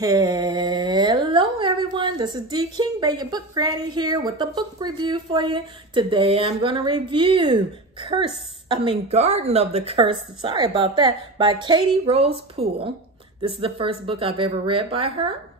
Hello everyone, this is D King Bay, your book granny here with a book review for you. Today I'm going to review Garden of the Curse, sorry about that, by Katy Rose Pool. This is the first book I've ever read by her.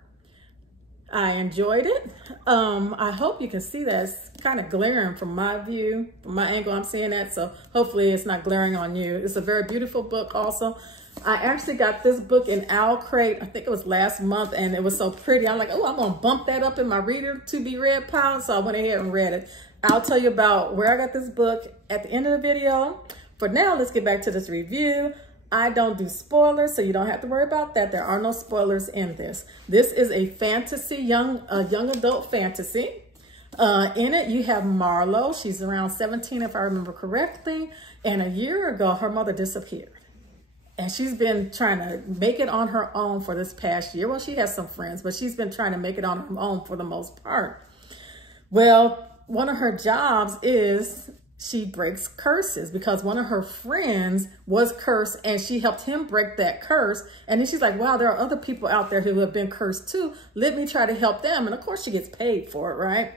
I enjoyed it. I hope you can see that it's kind of glaring from my view, from my angle I'm seeing that, so hopefully it's not glaring on you. It's a very beautiful book also. I actually got this book in Owl Crate, I think it was last month, and it was so pretty. I'm like, oh, I'm going to bump that up in my reader to be read pile, so I went ahead and read it. I'll tell you about where I got this book at the end of the video. For now, let's get back to this review. I don't do spoilers, so you don't have to worry about that. There are no spoilers in this. This is a fantasy, young adult fantasy. In it, you have Marlo. She's around 17, if I remember correctly. And a year ago, her mother disappeared. And she's been trying to make it on her own for this past year. Well, she has some friends, but she's been trying to make it on her own for the most part. Well, one of her jobs is she breaks curses because one of her friends was cursed and she helped him break that curse. And then she's like, wow, there are other people out there who have been cursed too. Let me try to help them. And of course she gets paid for it, right?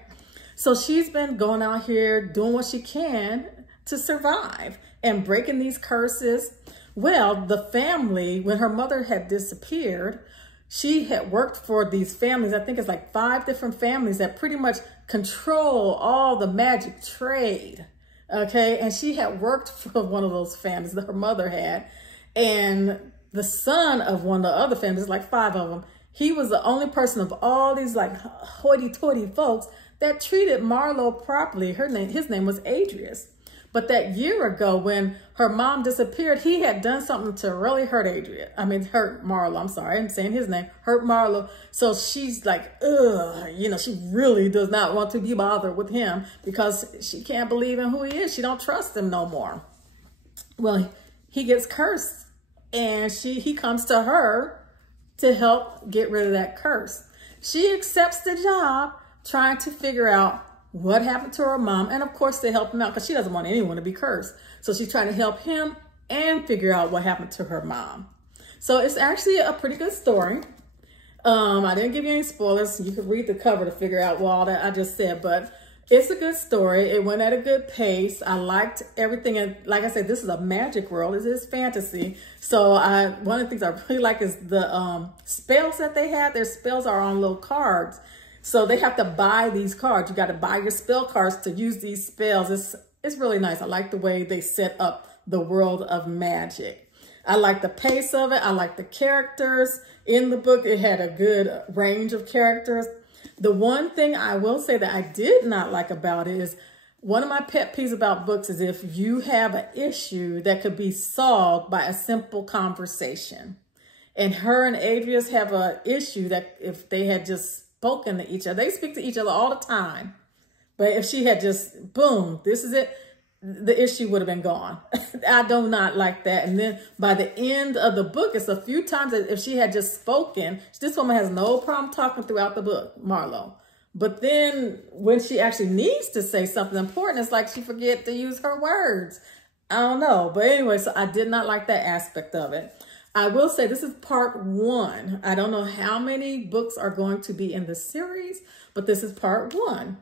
So she's been going out here doing what she can to survive and breaking these curses. Well, the family, when her mother had disappeared, she had worked for these families. I think it's like 5 different families that pretty much control all the magic trade. Okay. And she had worked for one of those families that her mother had. And the son of one of the other families, like 5 of them, he was the only person of all these like hoity-toity folks that treated Marlo properly. His name was Adrius. But that year ago, when her mom disappeared, he had done something to really hurt hurt Marlo. I'm sorry, I'm saying his name, hurt Marlo. So she's like, ugh, she really does not want to be bothered with him because she can't believe in who he is. She don't trust him no more. Well, he gets cursed and he comes to her to help get rid of that curse. She accepts the job, trying to figure out what happened to her mom, and of course to help him out because she doesn't want anyone to be cursed. So she's trying to help him and figure out what happened to her mom. So it's actually a pretty good story. I didn't give you any spoilers. You could read the cover to figure out all that I just said, but it's a good story. It went at a good pace. I liked everything. And like I said, this is a magic world. It is fantasy. So one of the things I really like is the spells that they had. Their spells are on little cards. So they have to buy these cards. You got to buy your spell cards to use these spells. It's really nice. I like the way they set up the world of magic. I like the pace of it. I like the characters. In the book, it had a good range of characters. The one thing I will say that I did not like about it is one of my pet peeves about books is if you have an issue that could be solved by a simple conversation. And her and Adrius have an issue that if they had just spoken to each other. They speak to each other all the time. But if she had just, boom, this is it, the issue would have been gone. I do not like that. And then by the end of the book, it's a few times that if she had just spoken, this woman has no problem talking throughout the book, Marlo. But then when she actually needs to say something important, it's like she forget to use her words. I don't know. But anyway, so I did not like that aspect of it. I will say this is part 1. I don't know how many books are going to be in the series, but this is part 1.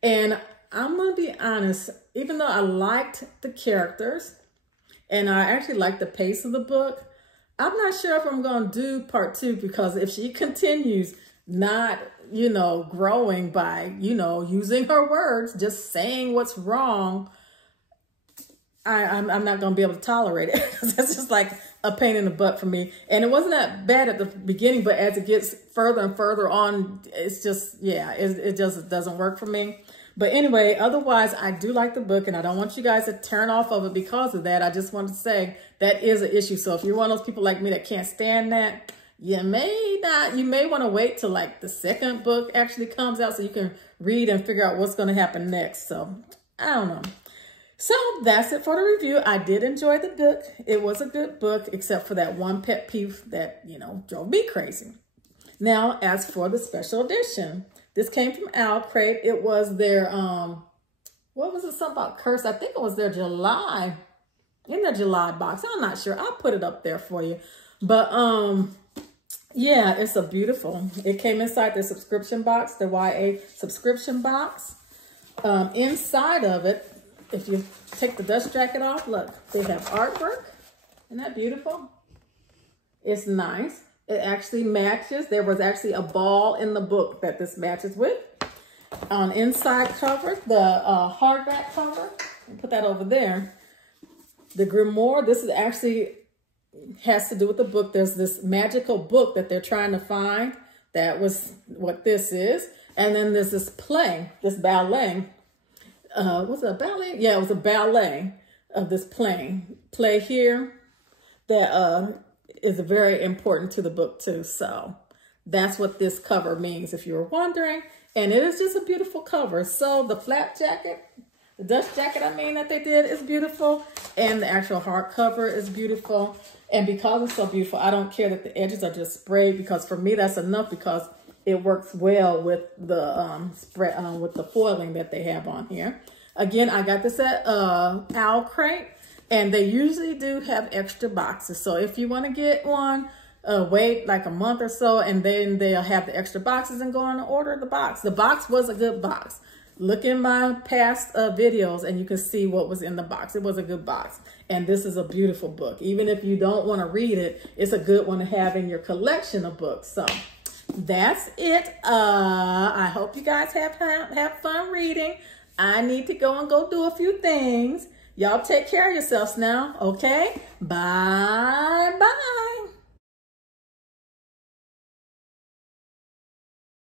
And I'm going to be honest, even though I liked the characters and I actually liked the pace of the book, I'm not sure if I'm going to do part 2 because if she continues not, growing by, using her words, just saying what's wrong, I'm not going to be able to tolerate it. That's just like a pain in the butt for me. And it wasn't that bad at the beginning, but as it gets further and further on, it's just, yeah, it just doesn't work for me. But anyway, otherwise, I do like the book and I don't want you guys to turn off of it because of that. I just want to say that is an issue. So if you're one of those people like me that can't stand that, you may want to wait till like the second book actually comes out so you can read and figure out what's going to happen next. So I don't know. So that's it for the review. I did enjoy the book. It was a good book, except for that one pet peeve that, drove me crazy. Now, as for the special edition, this came from Owl Crate. It was their, what was it, something about curse? I think it was their July, in their July box. I'm not sure. I'll put it up there for you. But Yeah, it's a beautiful. It came inside the subscription box, the YA subscription box. Inside of it, if you take the dust jacket off, look, they have artwork. Isn't that beautiful? It's nice. It actually matches. There was actually a ball in the book that this matches with. On inside cover, the hardback cover, put that over there. The grimoire, this is actually has to do with the book. There's this magical book that they're trying to find. That was what this is. And then there's this play, this ballet. Was it a ballet? Yeah, it was a ballet of this play here that is very important to the book too. So that's what this cover means if you were wondering. And it is just a beautiful cover. So the flap jacket, the dust jacket, that they did is beautiful. And the actual hardcover is beautiful. And because it's so beautiful, I don't care that the edges are just sprayed, because for me, that's enough, because it works well with the with the foiling that they have on here. Again, I got this at Owl Crate, and they usually do have extra boxes. So if you want to get one, wait like a month or so, and then they'll have the extra boxes and go on and order the box. The box was a good box. Look in my past videos and you can see what was in the box. It was a good box. And this is a beautiful book. Even if you don't want to read it, it's a good one to have in your collection of books. So that's it. I hope you guys have fun reading. I need to go do a few things. Y'all take care of yourselves now, okay? Bye-bye.